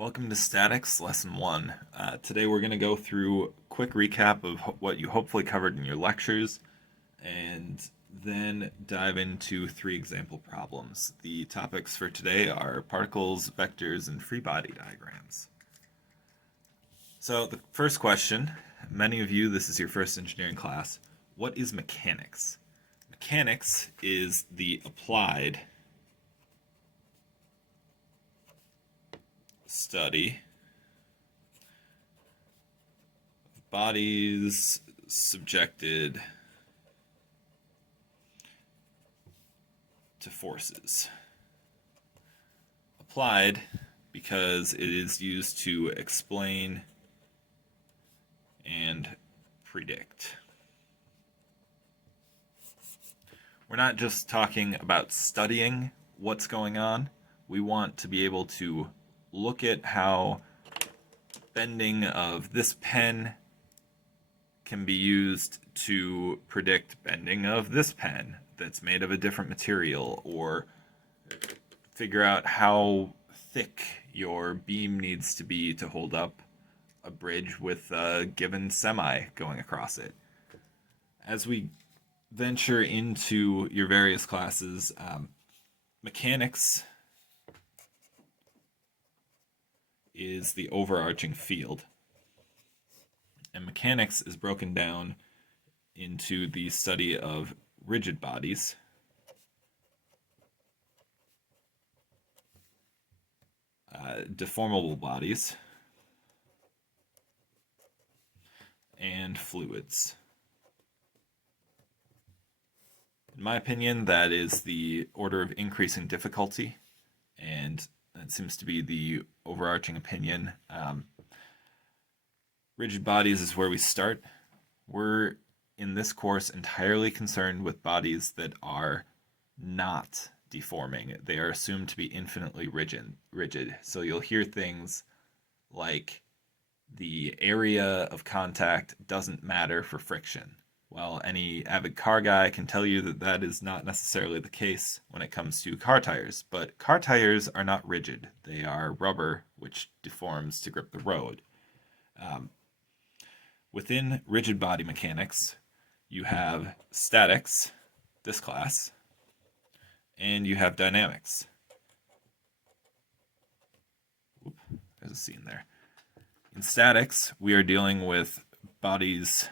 Welcome to Statics, Lesson 1. Today we're going to go through a quick recap of what you hopefully covered in your lectures, and then dive into 3 example problems. The topics for today are particles, vectors, and free body diagrams. So the first question, many of you, this is your first engineering class. What is mechanics? Mechanics is the applied study of bodies subjected to forces. Applied because it is used to explain and predict. We're not just talking about studying what's going on. We want to be able to look at how bending of this pen can be used to predict bending of this pen that's made of a different material, or figure out how thick your beam needs to be to hold up a bridge with a given semi going across it. As we venture into your various classes, mechanics is the overarching field. And mechanics is broken down into the study of rigid bodies, deformable bodies, and fluids. In my opinion, that is the order of increasing difficulty, and that seems to be the overarching opinion. Rigid bodies is where we start. We're, in this course, entirely concerned with bodies that are not deforming. They are assumed to be infinitely rigid. So you'll hear things like the area of contact doesn't matter for friction. Well, any avid car guy can tell you that that is not necessarily the case when it comes to car tires. But car tires are not rigid. They are rubber, which deforms to grip the road. Within rigid body mechanics, you have statics, this class, and you have dynamics. Oop, there's a scene there. In statics, we are dealing with bodies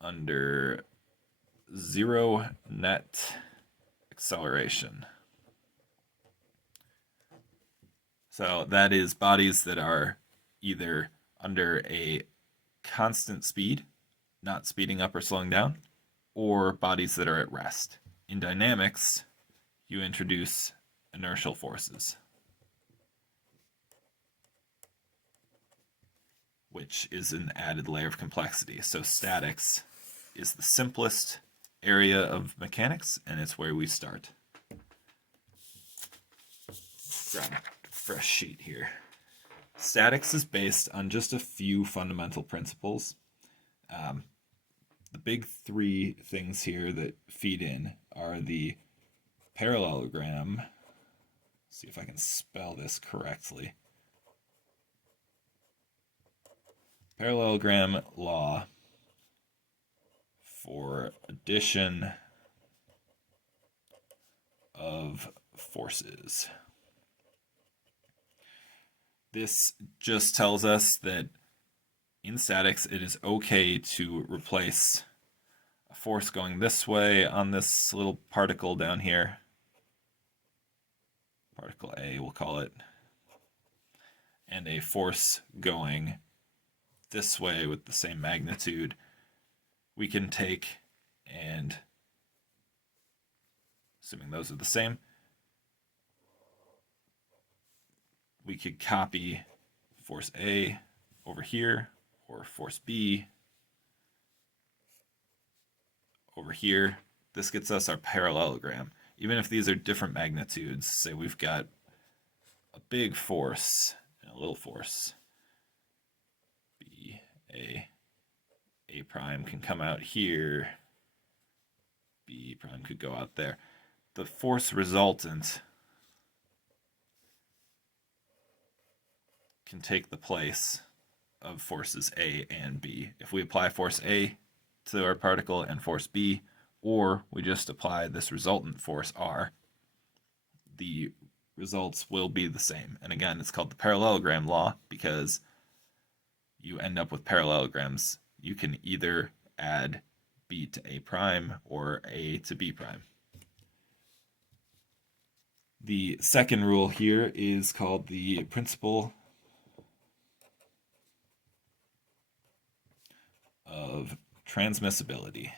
under zero net acceleration. So that is bodies that are either under a constant speed, not speeding up or slowing down, or bodies that are at rest. In dynamics, you introduce inertial forces, which is an added layer of complexity. So statics is the simplest area of mechanics, and it's where we start. Grab a fresh sheet here. Statics is based on just a few fundamental principles. The big 3 things here that feed in are the parallelogram. See if I can spell this correctly. Parallelogram law for addition of forces. This just tells us that in statics it is okay to replace a force going this way on this little particle down here. Particle A, we'll call it. And a force going this way with the same magnitude. We can take and, assuming those are the same, we could copy force A over here, or force B over here. This gets us our parallelogram. Even if these are different magnitudes, say we've got a big force and a little force, B, A prime can come out here, B prime could go out there. The force resultant can take the place of forces A and B. If we apply force A to our particle and force B, or we just apply this resultant force R, the results will be the same. And again, it's called the parallelogram law because you end up with parallelograms. You can either add B to A prime or A to B prime. The second rule here is called the principle of transmissibility.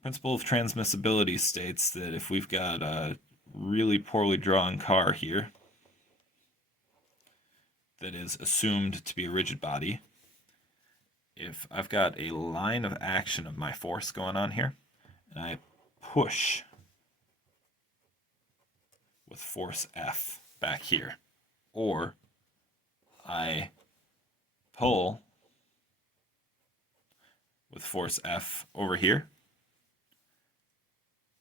Principle of transmissibility states that if we've got a really poorly drawn car here that is assumed to be a rigid body, if I've got a line of action of my force going on here, and I push with force F back here, or I pull with force F over here,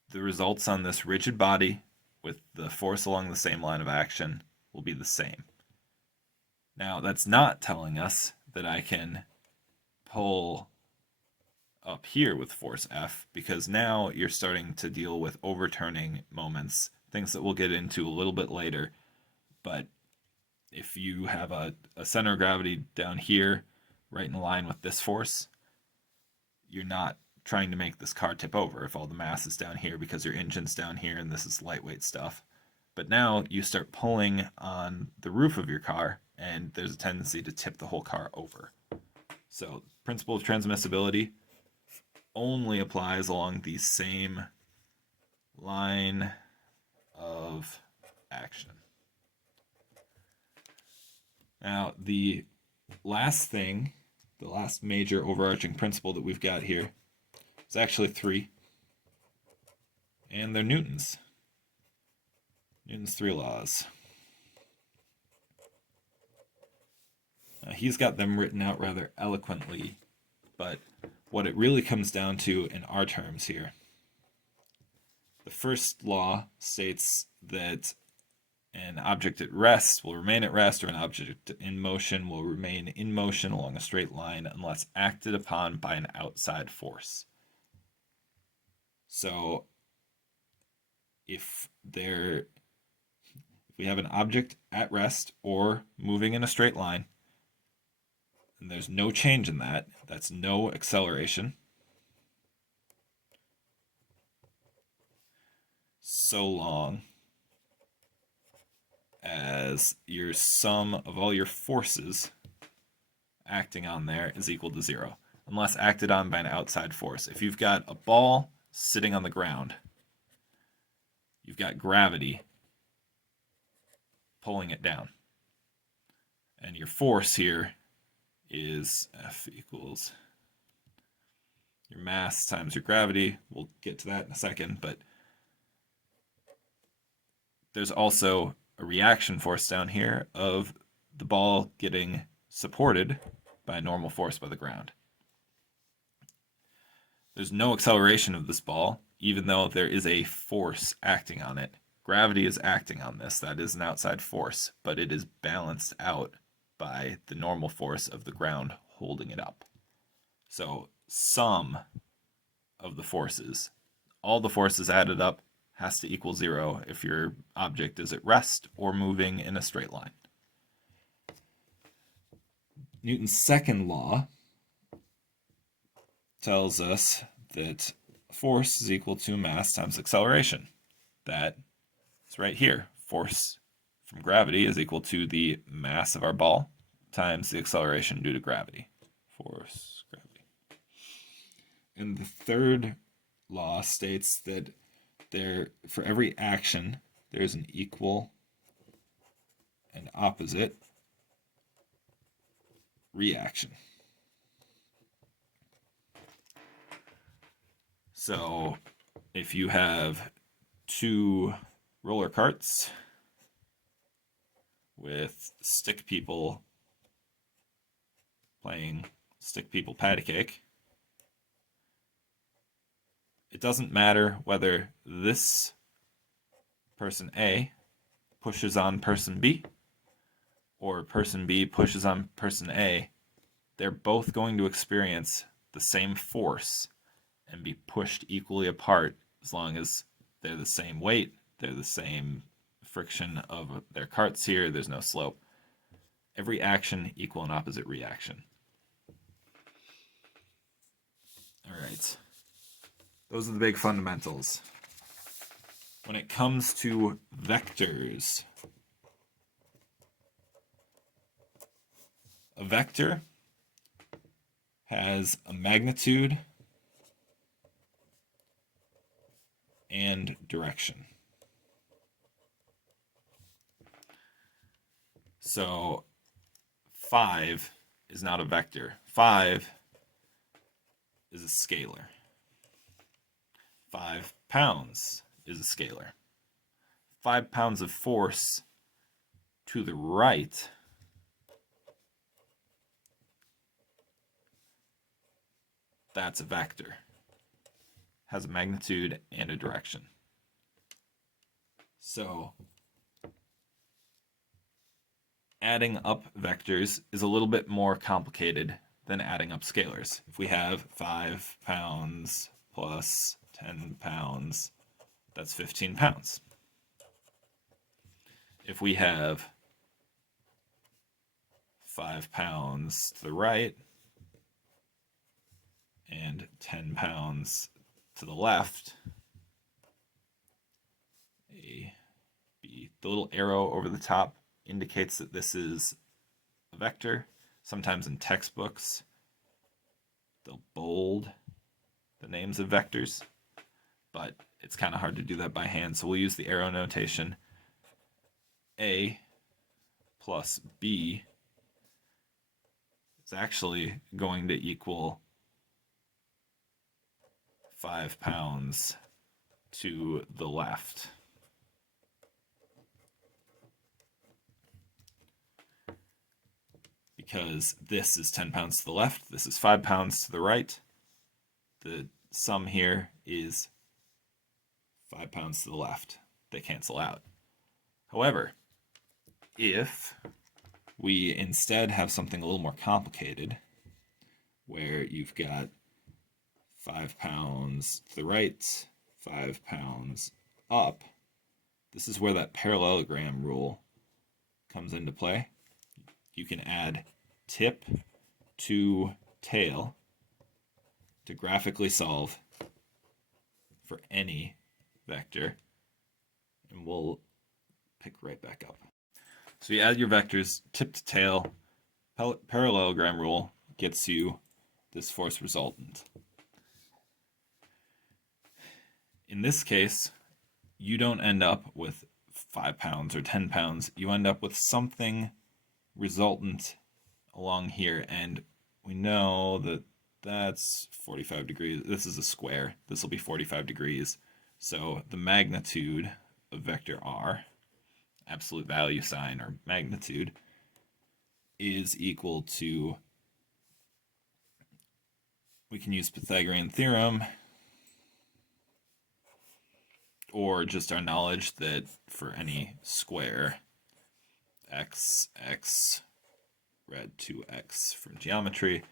the results on this rigid body with the force along the same line of action will be the same. Now, that's not telling us that I can pull up here with force F, because now you're starting to deal with overturning moments, things that we'll get into a little bit later. But if you have a center of gravity down here, right in line with this force, you're not trying to make this car tip over if all the mass is down here because your engine's down here and this is lightweight stuff. But now you start pulling on the roof of your car and there's a tendency to tip the whole car over. So principle of transmissibility only applies along the same line of action. Now the last thing, the last major overarching principle that we've got here, it's actually three, and they're Newton's. Newton's three laws. He's got them written out rather eloquently, but what it really comes down to in our terms here, the first law states that an object at rest will remain at rest, or an object in motion will remain in motion along a straight line unless acted upon by an outside force. So if we have an object at rest or moving in a straight line, and there's no change in that, that's no acceleration, so long as your sum of all your forces acting on there is equal to zero, unless acted on by an outside force. If you've got a ball sitting on the ground, you've got gravity pulling it down, and your force here is F equals your mass times your gravity. We'll get to that in a second, but there's also a reaction force down here of the ball getting supported by a normal force by the ground. There's no acceleration of this ball, even though there is a force acting on it. Gravity is acting on this. That is an outside force, but it is balanced out by the normal force of the ground holding it up. So sum of the forces, all the forces added up, has to equal zero if your object is at rest or moving in a straight line. Newton's second law tells us that force is equal to mass times acceleration. That is right here. Force from gravity is equal to the mass of our ball times the acceleration due to gravity. Force, gravity. And the third law states that for every action, there's an equal and opposite reaction. So if you have two roller carts with stick people playing stick people patty cake, it doesn't matter whether this person A pushes on person B or person B pushes on person A. They're both going to experience the same force and be pushed equally apart as long as they're the same weight, they're the same friction of their carts here, there's no slope. Every action equal and opposite reaction. All right. Those are the big fundamentals. When it comes to vectors, a vector has a magnitude and direction. So 5 is not a vector. 5 is a scalar. 5 pounds is a scalar. 5 pounds of force to the right that's a vector. Has a magnitude and a direction. So adding up vectors is a little bit more complicated than adding up scalars. If we have 5 pounds plus 10 pounds, that's 15 pounds. If we have 5 pounds to the right and 10 pounds to the left, the little arrow over the top indicates that this is a vector. Sometimes in textbooks, they'll bold the names of vectors, but it's kind of hard to do that by hand, so we'll use the arrow notation. A plus B is actually going to equal 5 pounds to the left. Because this is 10 pounds to the left, this is 5 pounds to the right. The sum here is 5 pounds to the left. They cancel out. However, if we instead have something a little more complicated, where you've got 5 pounds to the right, 5 pounds up, this is where that parallelogram rule comes into play. You can add tip to tail to graphically solve for any vector, and we'll pick right back up. So you add your vectors, tip to tail, parallelogram rule gets you this force resultant. In this case, you don't end up with 5 pounds or 10 pounds. You end up with something resultant along here, and we know that that's 45 degrees. This is a square. This will be 45 degrees. So the magnitude of vector r, absolute value sign or magnitude, is equal to, we can use Pythagorean theorem, or just our knowledge that for any square, x read 2x from geometry,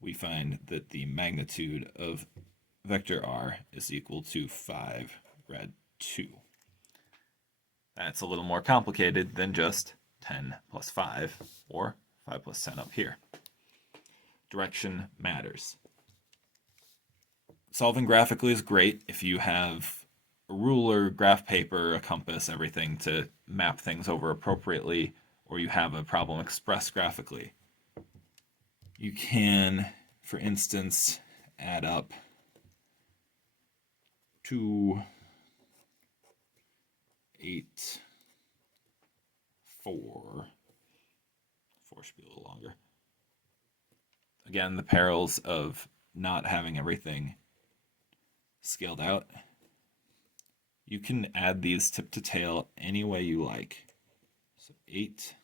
we find that the magnitude of vector r is equal to 5 read 2. That's a little more complicated than just 10 plus 5 or 5 plus 10 up here. Direction matters. Solving graphically is great if you have a ruler, graph paper, a compass, everything to map things over appropriately, or you have a problem expressed graphically. You can, for instance, add up 2, 8, 4. 4 should be a little longer. Again, the perils of not having everything scaled out. You can add these tip to tail any way you like. So 8,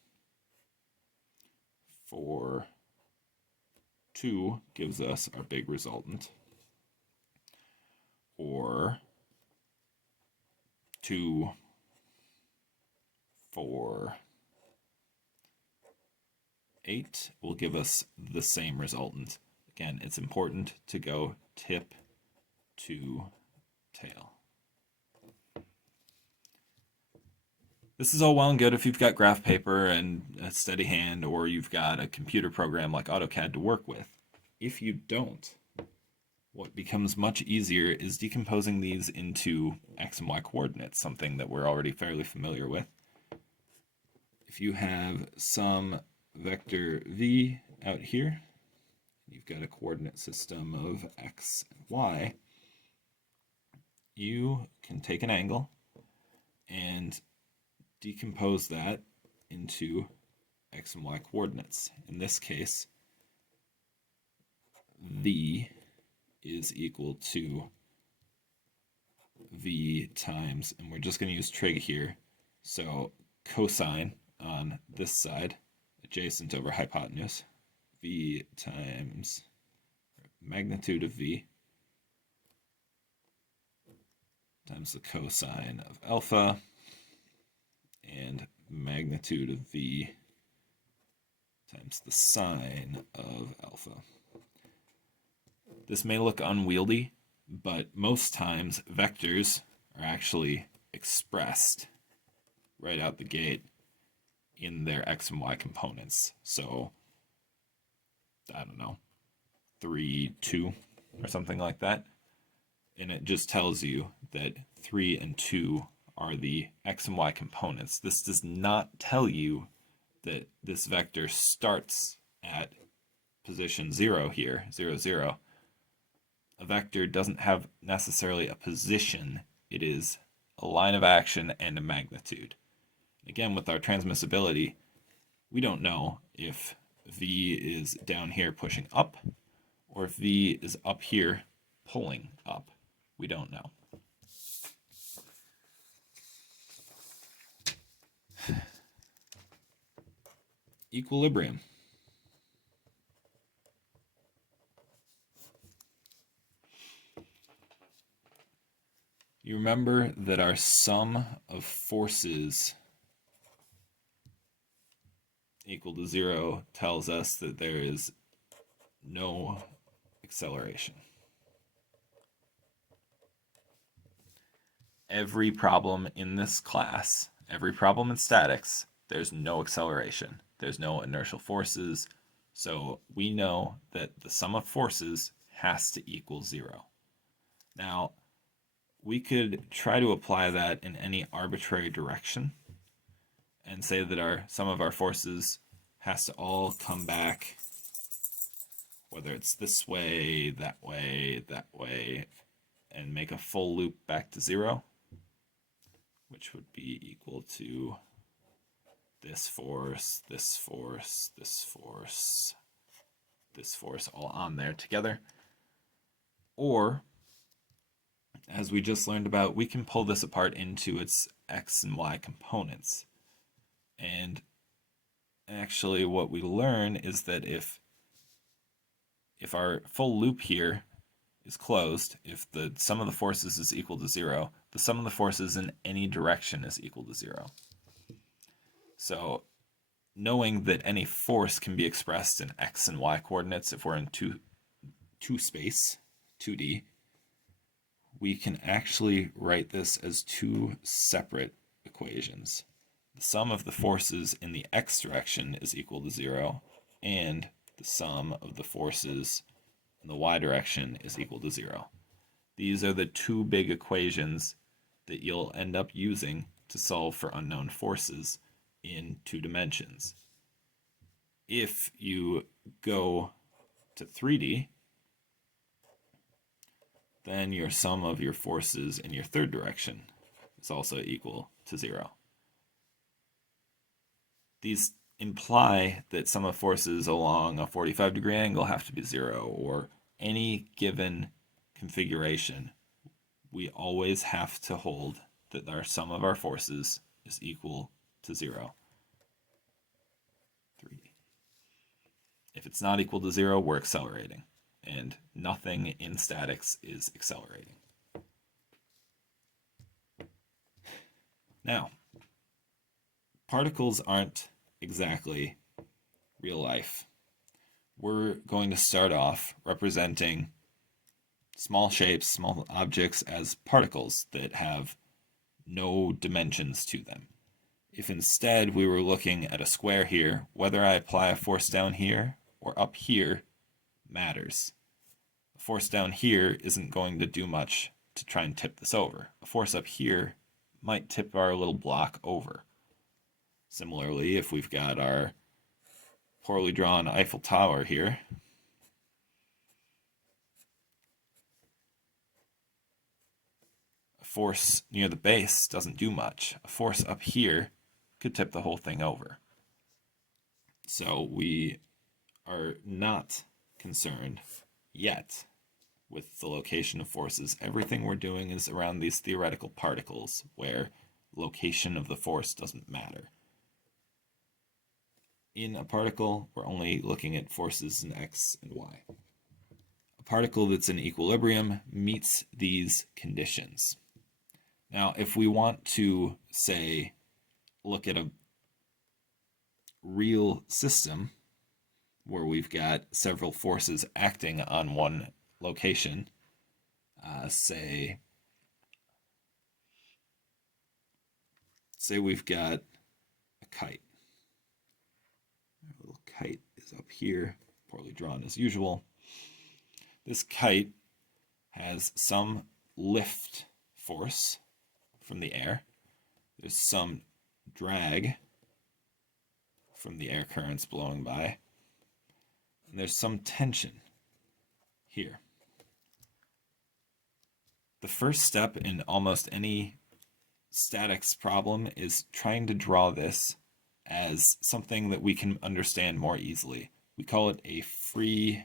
4, 2 gives us our big resultant. 4, 2, 4, 8 will give us the same resultant. Again, it's important to go tip to tail. This is all well and good if you've got graph paper and a steady hand, or you've got a computer program like AutoCAD to work with. If you don't, what becomes much easier is decomposing these into x and y coordinates, something that we're already fairly familiar with. If you have some vector v out here, you've got a coordinate system of x and y, you can take an angle and decompose that into x and y coordinates. In this case, v is equal to v times, and we're just going to use trig here, so cosine on this side, adjacent over hypotenuse, v times magnitude of v times the cosine of alpha, and magnitude of v times the sine of alpha. This may look unwieldy, but most times vectors are actually expressed right out the gate in their x and y components. So, I don't know, 3, 2, or something like that. And it just tells you that 3 and 2 are the x and y components. This does not tell you that this vector starts at position 0 here, 0, 0. A vector doesn't have necessarily a position. It is a line of action and a magnitude. Again, with our transmissibility, we don't know if v is down here pushing up or if v is up here pulling up. We don't know. Equilibrium. You remember that our sum of forces equal to 0 tells us that there is no acceleration. Every problem in this class, every problem in statics, there's no acceleration. There's no inertial forces. So we know that the sum of forces has to equal 0. Now, we could try to apply that in any arbitrary direction and say that our sum of our forces has to all come back, whether it's this way, that way, and make a full loop back to 0, which would be equal to this force, this force, this force, this force, all on there together. Or, as we just learned about, we can pull this apart into its x and y components. And actually what we learn is that if our full loop here is closed, if the sum of the forces is equal to 0, the sum of the forces in any direction is equal to 0. So knowing that any force can be expressed in x and y coordinates if we're in two space, 2D, we can actually write this as two separate equations. The sum of the forces in the x direction is equal to 0, and the sum of the forces in the y direction is equal to 0. These are the two big equations that you'll end up using to solve for unknown forces in 2 dimensions. If you go to 3D, then your sum of your forces in your third direction is also equal to 0. These imply that sum of forces along a 45-degree angle have to be 0, or any given configuration. We always have to hold that our sum of our forces is equal to 0. 3D. If it's not equal to 0, we're accelerating, and nothing in statics is accelerating. Now, particles aren't exactly real life. We're going to start off representing small shapes, small objects as particles that have no dimensions to them. If instead we were looking at a square here, whether I apply a force down here or up here matters. A force down here isn't going to do much to try and tip this over. A force up here might tip our little block over. Similarly, if we've got our poorly drawn Eiffel Tower here, a force near the base doesn't do much. A force up here could tip the whole thing over. So we are not concerned yet with the location of forces. Everything we're doing is around these theoretical particles where location of the force doesn't matter. In a particle, we're only looking at forces in x and y. A particle that's in equilibrium meets these conditions. Now, if we want to, say, look at a real system where we've got several forces acting on one location, say we've got a kite. Our little kite is up here, poorly drawn as usual. This kite has some lift force from the air. There's some drag from the air currents blowing by. And there's some tension here. The first step in almost any statics problem is trying to draw this as something that we can understand more easily. We call it a free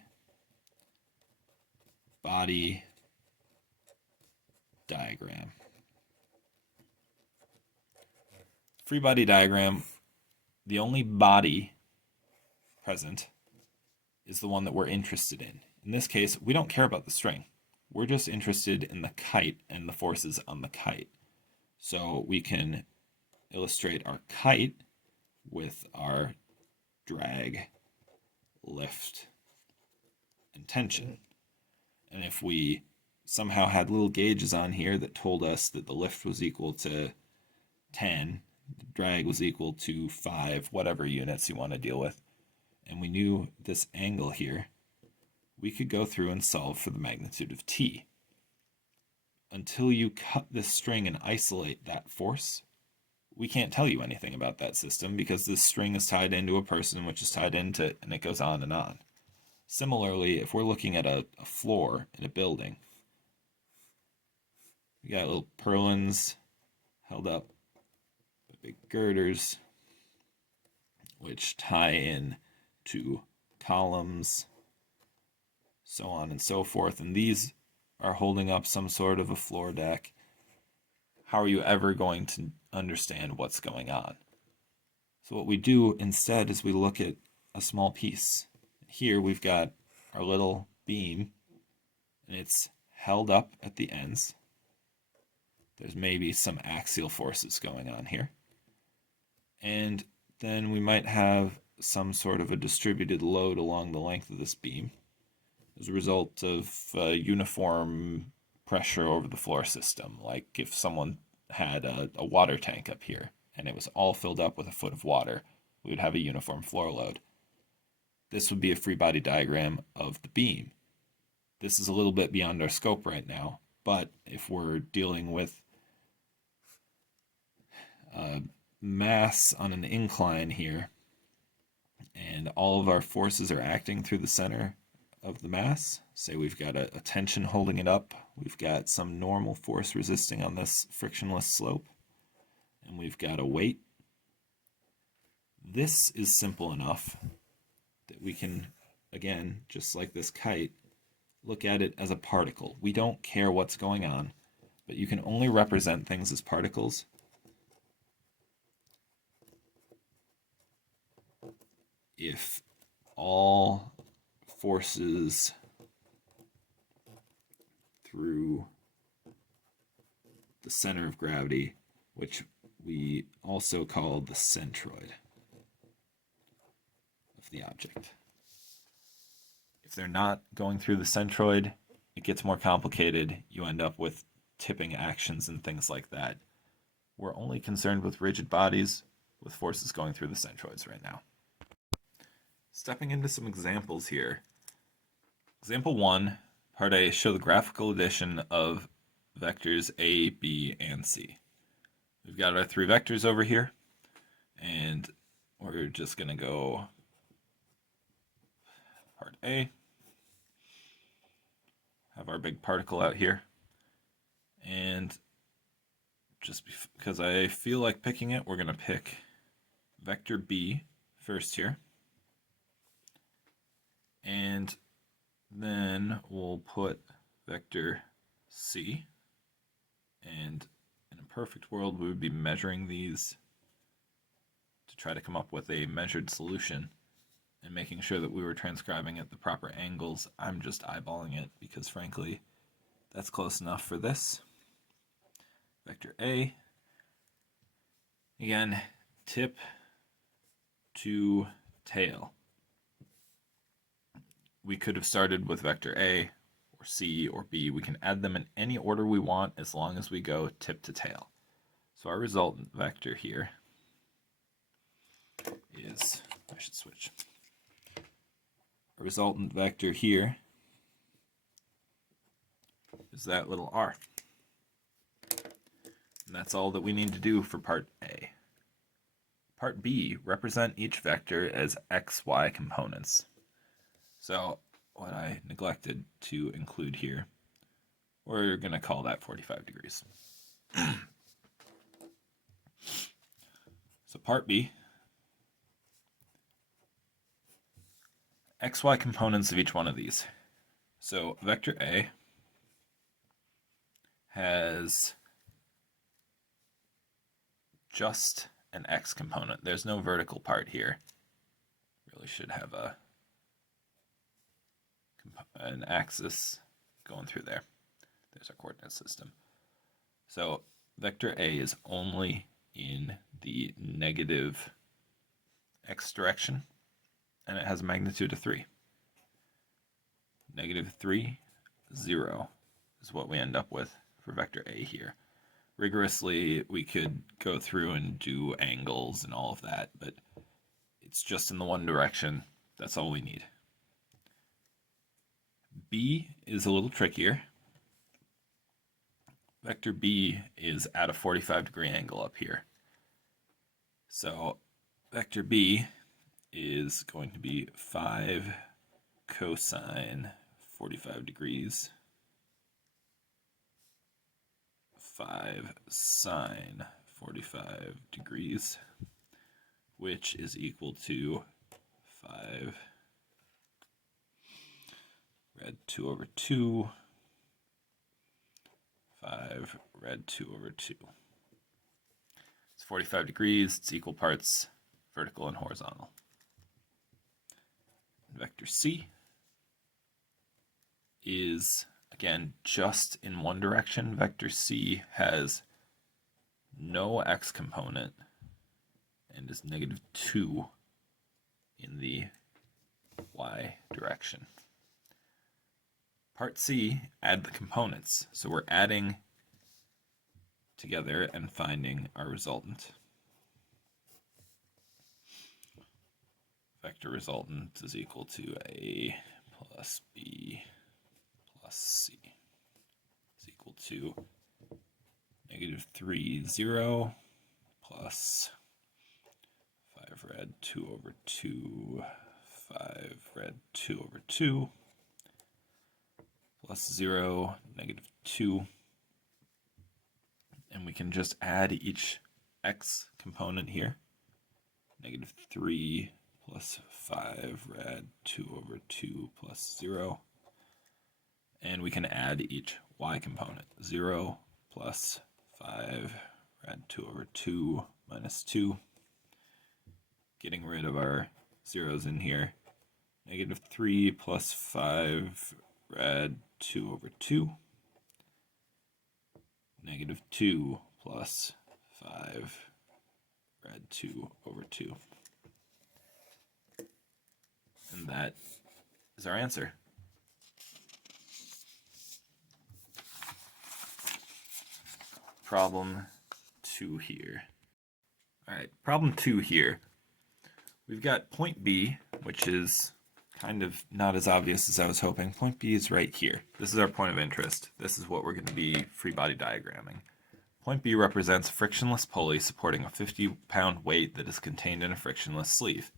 body diagram. Free body diagram, the only body present is the one that we're interested in. In this case, we don't care about the string. We're just interested in the kite and the forces on the kite. So we can illustrate our kite with our drag, lift, and tension. And if we somehow had little gauges on here that told us that the lift was equal to 10, the drag was equal to 5, whatever units you want to deal with, and we knew this angle here, we could go through and solve for the magnitude of t. Until you cut this string and isolate that force, we can't tell you anything about that system because this string is tied into a person, which is tied into, and it goes on and on. Similarly, if we're looking at a floor in a building, we got little purlins held up by big girders, which tie in to columns, so on and so forth, and these are holding up some sort of a floor deck. How are you ever going to understand what's going on? So what we do instead is we look at a small piece. Here we've got our little beam, and it's held up at the ends. There's maybe some axial forces going on here. And then we might have some sort of a distributed load along the length of this beam as a result of uniform pressure over the floor system. Like if someone had a water tank up here and it was all filled up with a foot of water, we would have a uniform floor load. This would be a free body diagram of the beam. This is a little bit beyond our scope right now, but if we're dealing with mass on an incline here, and all of our forces are acting through the center of the mass, say we've got a tension holding it up, we've got some normal force resisting on this frictionless slope, and we've got a weight. This is simple enough that we can, again, just like this kite, look at it as a particle. We don't care what's going on, but you can only represent things as particles if all forces through the center of gravity, which we also call the centroid of the object. If they're not going through the centroid, it gets more complicated. You end up with tipping actions and things like that. We're only concerned with rigid bodies with forces going through the centroids right now. Stepping into some examples here. Example 1, part A, show the graphical addition of vectors A, B, and C. We've got our 3 vectors over here, and we're just going to go part A, have our big particle out here, and just because I feel like picking it, we're going to pick vector B first here, and then we'll put vector C, and in a perfect world we would be measuring these to try to come up with a measured solution and making sure that we were transcribing at the proper angles. I'm just eyeballing it because frankly that's close enough for this. Vector A, again, tip to tail. We could have started with vector A or C or B. We can add them in any order we want as long as we go tip to tail. So our resultant vector here is, I should switch. Our resultant vector here is that little r. And that's all that we need to do for part A. Part B, represent each vector as x, y components. So what I neglected to include here, we're going to call that 45 degrees. So part B, x, y components of each one of these. So vector A has just an x component. There's no vertical part here. Really should have an axis going through there. There's our coordinate system. So vector A is only in the negative x direction, and it has a magnitude of 3. Negative 3, 0 is what we end up with for vector A here. Rigorously, we could go through and do angles and all of that, but it's just in the one direction. That's all we need. B is a little trickier. Vector B is at a 45-degree angle up here. So vector B is going to be 5 cosine 45 degrees, 5 sine 45 degrees, which is equal to 5 rad 2 over 2, 5 rad 2 over 2. It's 45 degrees. It's equal parts vertical and horizontal. Vector C is, again, just in one direction. Vector C has no x component and is negative 2 in the y direction. Part C, add the components. So we're adding together and finding our resultant. Vector resultant is equal to A plus B plus C is equal to negative 3, 0 plus 5 rad 2 over 2, 5 rad 2 over 2 plus 0, negative 2. And we can just add each x component here. Negative 3 plus 5 rad 2 over 2 plus 0. And we can add each y component. 0 plus 5 rad 2 over 2 minus 2. Getting rid of our zeros in here. Negative 3 plus 5 rad 2 over 2. Negative 2 plus 5 rad 2 over 2. And that is our answer. Problem 2 here. All right, problem 2 here. We've got point B, which is kind of not as obvious as I was hoping. Point B is right here. This is our point of interest. This is what we're going to be free body diagramming. Point B represents a frictionless pulley supporting a 50-pound weight that is contained in a frictionless sleeve.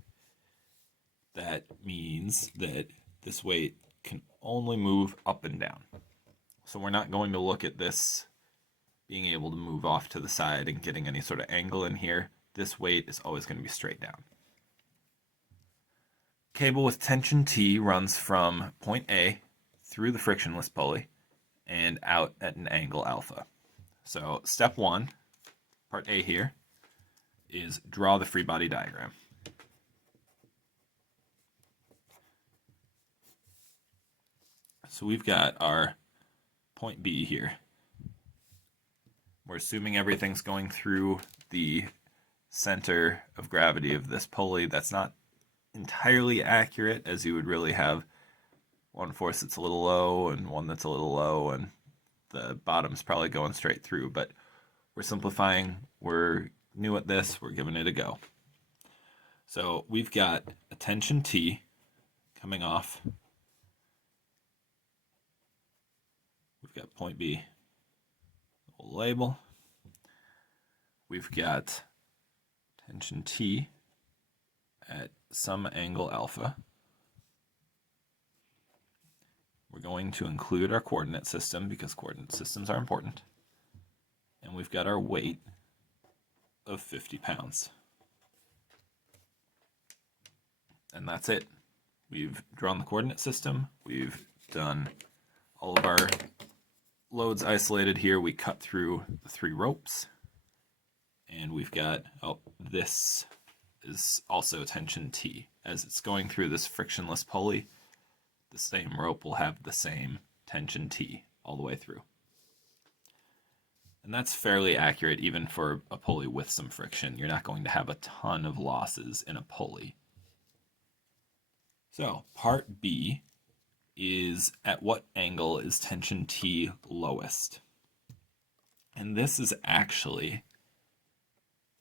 That means that this weight can only move up and down. So we're not going to look at this being able to move off to the side and getting any sort of angle in here. This weight is always going to be straight down. Cable with tension T runs from point A through the frictionless pulley and out at an angle alpha. So step 1, part A here, is draw the free body diagram. So we've got our point B here. We're assuming everything's going through the center of gravity of this pulley. That's not entirely accurate, as you would really have one force that's a little low and one that's a little low, and the bottom's probably going straight through, but we're simplifying. We're new at this. We're giving it a go. So we've got a tension T coming off. We've got point B. We'll label. We've got tension T at some angle alpha. We're going to include our coordinate system because coordinate systems are important. And we've got our weight of 50 pounds. And that's it. We've drawn the coordinate system. We've done all of our loads isolated here. We cut through the 3 ropes. And we've got, this is also tension T. As it's going through this frictionless pulley, the same rope will have the same tension T all the way through. And that's fairly accurate even for a pulley with some friction. You're not going to have a ton of losses in a pulley. So part B is at what angle is tension T lowest? And this is actually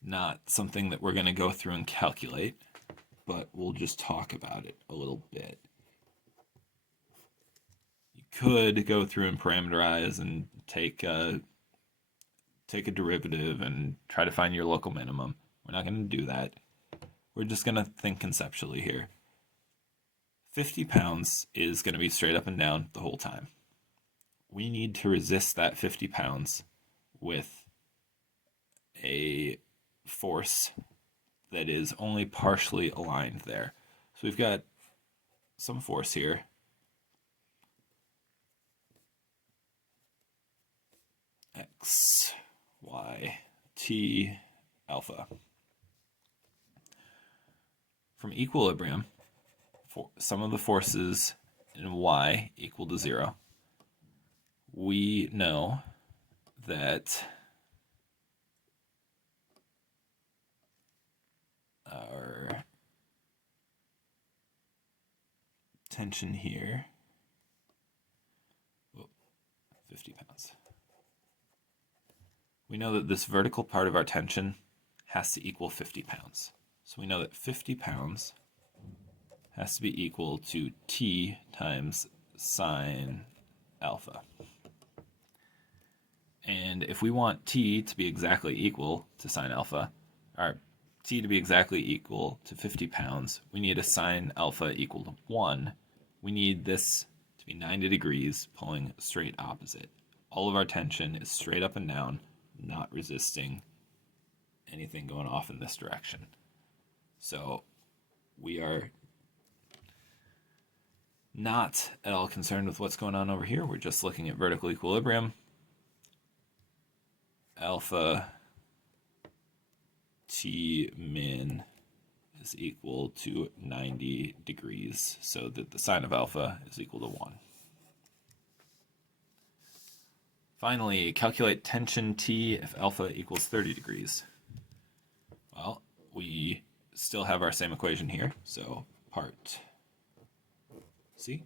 not something that we're going to go through and calculate, but we'll just talk about it a little bit. You could go through and parameterize and take a derivative and try to find your local minimum. We're not going to do that. We're just going to think conceptually here. 50 pounds is going to be straight up and down the whole time. We need to resist that 50 pounds with a force that is only partially aligned there. So we've got some force here. X, Y, T, alpha. From equilibrium, some of the forces in Y equal to 0. We know that our tension here, 50 pounds. We know that this vertical part of our tension has to equal 50 pounds. So we know that 50 pounds has to be equal to T times sine alpha. And if we want T to be exactly equal to sine alpha, or T to be exactly equal to 50 pounds, we need a sine alpha equal to 1. We need this to be 90 degrees, pulling straight opposite. All of our tension is straight up and down, not resisting anything going off in this direction. So we are not at all concerned with what's going on over here. We're just looking at vertical equilibrium. Alpha T min is equal to 90 degrees, so that the sine of alpha is equal to 1. Finally, calculate tension T if alpha equals 30 degrees. Well, we still have our same equation here. So part C.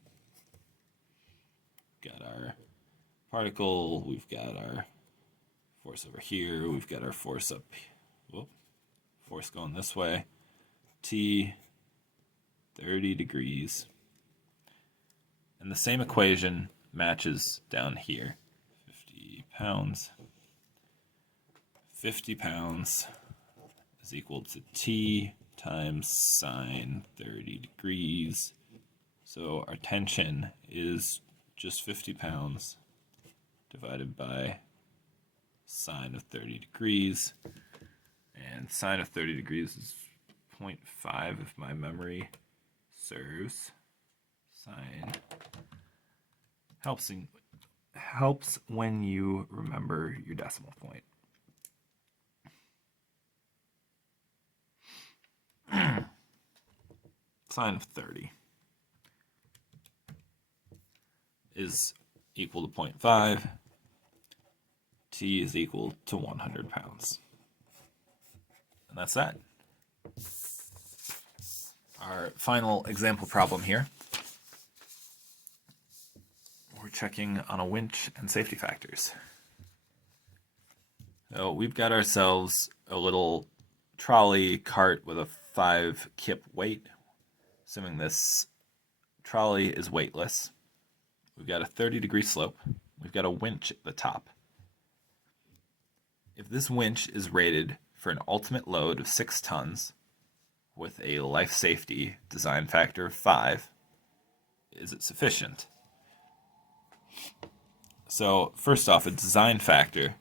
Got our particle, we've got our force over here, we've got our force up, whoop, force going this way, T, 30 degrees. And the same equation matches down here. 50 pounds. 50 pounds is equal to T times sine 30 degrees. So our tension is just 50 pounds divided by sine of 30 degrees. And sine of 30 degrees is 0.5 if my memory serves. Sine helps when you remember your decimal point. Sine of 30 is equal to 0.5. T is equal to 100 pounds. And that's that. Our final example problem here. We're checking on a winch and safety factors. So we've got ourselves a little trolley cart with a 5 kip weight. Assuming this trolley is weightless. We've got a 30-degree slope. We've got a winch at the top. If this winch is rated for an ultimate load of 6 tons with a life safety design factor of 5, is it sufficient? So first off, a design factor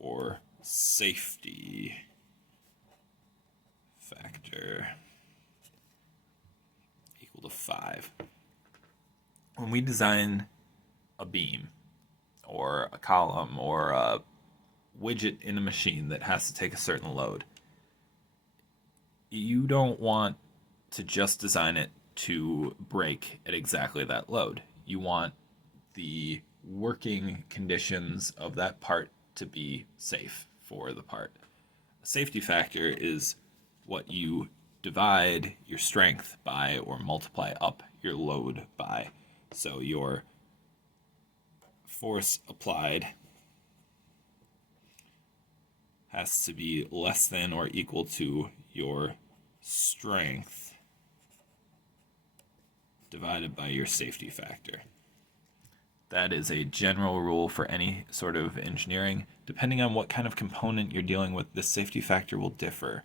or safety factor equal to 5. When we design a beam or a column or a widget in a machine that has to take a certain load, you don't want to just design it to break at exactly that load. You want the working conditions of that part to be safe for the part. A safety factor is what you divide your strength by or multiply up your load by. So your force applied has to be less than or equal to your strength divided by your safety factor. That is a general rule for any sort of engineering. Depending on what kind of component you're dealing with, this safety factor will differ.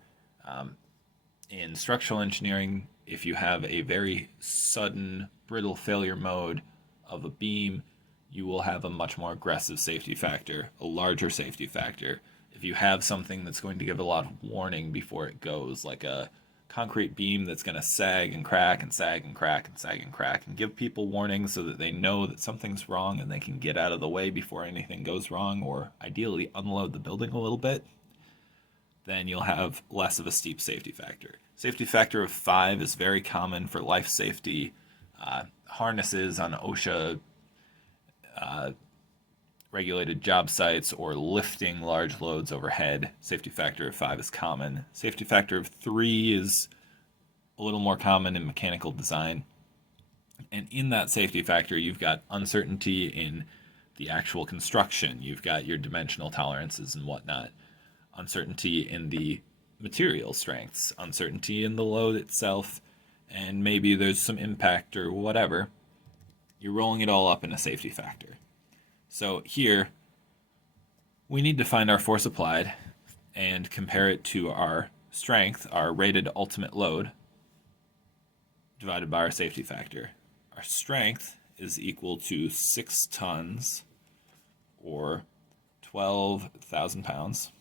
In structural engineering, if you have a very sudden, brittle failure mode of a beam, you will have a much more aggressive safety factor, a larger safety factor. If you have something that's going to give a lot of warning before it goes, like a concrete beam that's going to sag and crack and sag and crack and sag and crack, and give people warning so that they know that something's wrong and they can get out of the way before anything goes wrong, or ideally unload the building a little bit, then you'll have less of a steep safety factor. Safety factor of 5 is very common for life safety harnesses on OSHA regulated job sites or lifting large loads overhead. Safety factor of 5 is common. Safety factor of 3 is a little more common in mechanical design. And in that safety factor, you've got uncertainty in the actual construction. You've got your dimensional tolerances and whatnot. Uncertainty in the material strengths, uncertainty in the load itself, and maybe there's some impact or whatever. You're rolling it all up in a safety factor. So here, we need to find our force applied and compare it to our strength, our rated ultimate load, divided by our safety factor. Our strength is equal to 6 tons, or 12,000 pounds.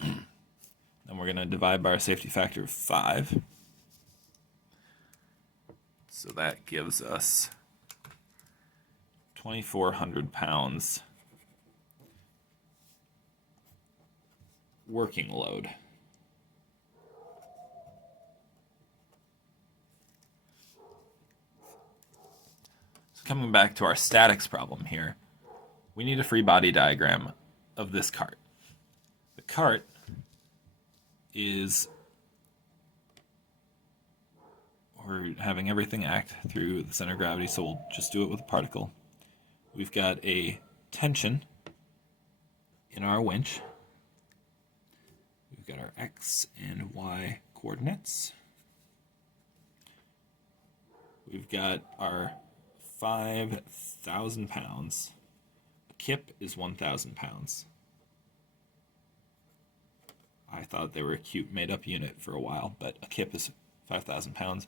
Then we're going to divide by our safety factor of 5. So that gives us 2,400 pounds working load. So coming back to our statics problem here, we need a free body diagram of this cart. The cart is, we're having everything act through the center of gravity, so we'll just do it with a particle. We've got a tension in our winch. We've got our X and Y coordinates. We've got our 5,000 pounds. A kip is 1,000 pounds. I thought they were a cute made-up unit for a while, but a kip is 5,000 pounds.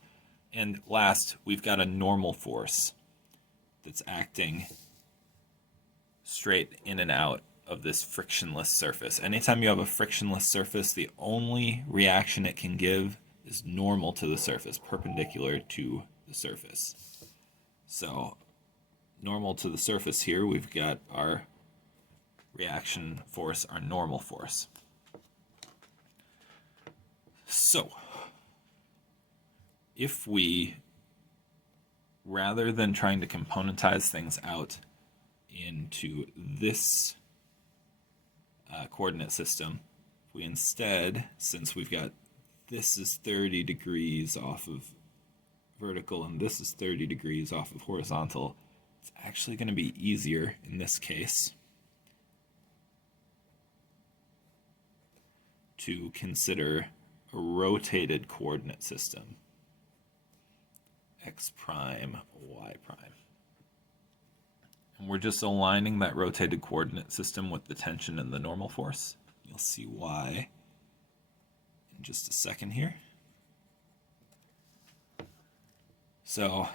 And last, we've got a normal force that's acting straight in and out of this frictionless surface. Anytime you have a frictionless surface, the only reaction it can give is normal to the surface, perpendicular to the surface. So, normal to the surface here, we've got our reaction force, our normal force. So, if we, rather than trying to componentize things out into this coordinate system, we instead, since we've got this is 30 degrees off of vertical and this is 30 degrees off of horizontal, it's actually going to be easier in this case to consider a rotated coordinate system. X prime, Y prime. And we're just aligning that rotated coordinate system with the tension and the normal force. You'll see why in just a second here. So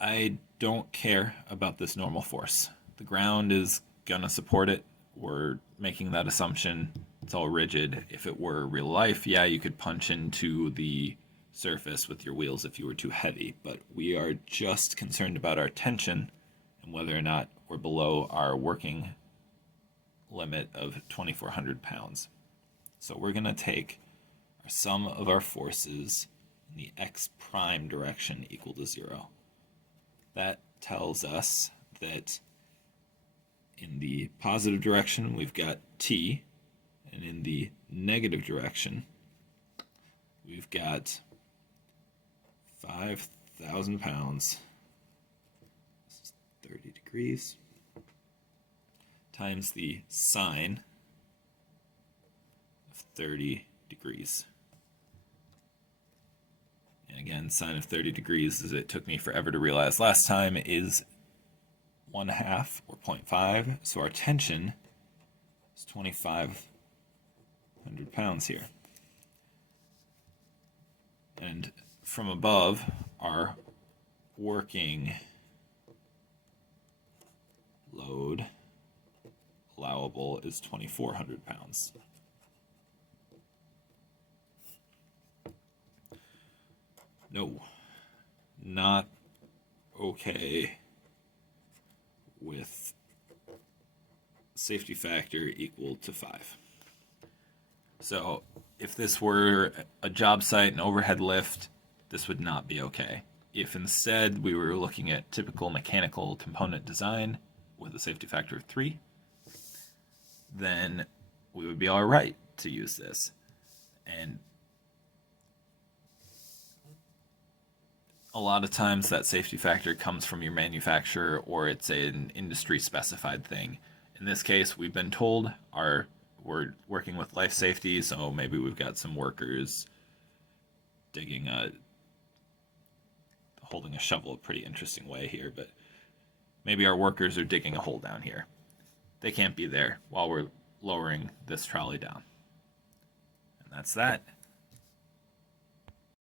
I don't care about this normal force. The ground is going to support it. We're making that assumption. It's all rigid. If it were real life, yeah, you could punch into the surface with your wheels if you were too heavy, but we are just concerned about our tension and whether or not we're below our working limit of 2,400 pounds. So we're going to take our sum of our forces in the x prime direction equal to 0. That tells us that in the positive direction we've got t, and in the negative direction we've got 5,000 pounds, this is 30 degrees, times the sine of 30 degrees. And again, sine of 30 degrees, as it took me forever to realize last time, is 1/2 or 0.5. So our tension is 2,500 pounds here. And from above, our working load allowable is 2,400 pounds. No, not okay with safety factor equal to 5. So if this were a job site, an overhead lift, this would not be okay. If instead we were looking at typical mechanical component design with a safety factor of 3, then we would be all right to use this. And a lot of times that safety factor comes from your manufacturer or it's an industry specified thing. In this case, we've been told we're working with life safety, so maybe we've got some workers digging holding a shovel a pretty interesting way here, but maybe our workers are digging a hole down here. They can't be there while we're lowering this trolley down. And that's that.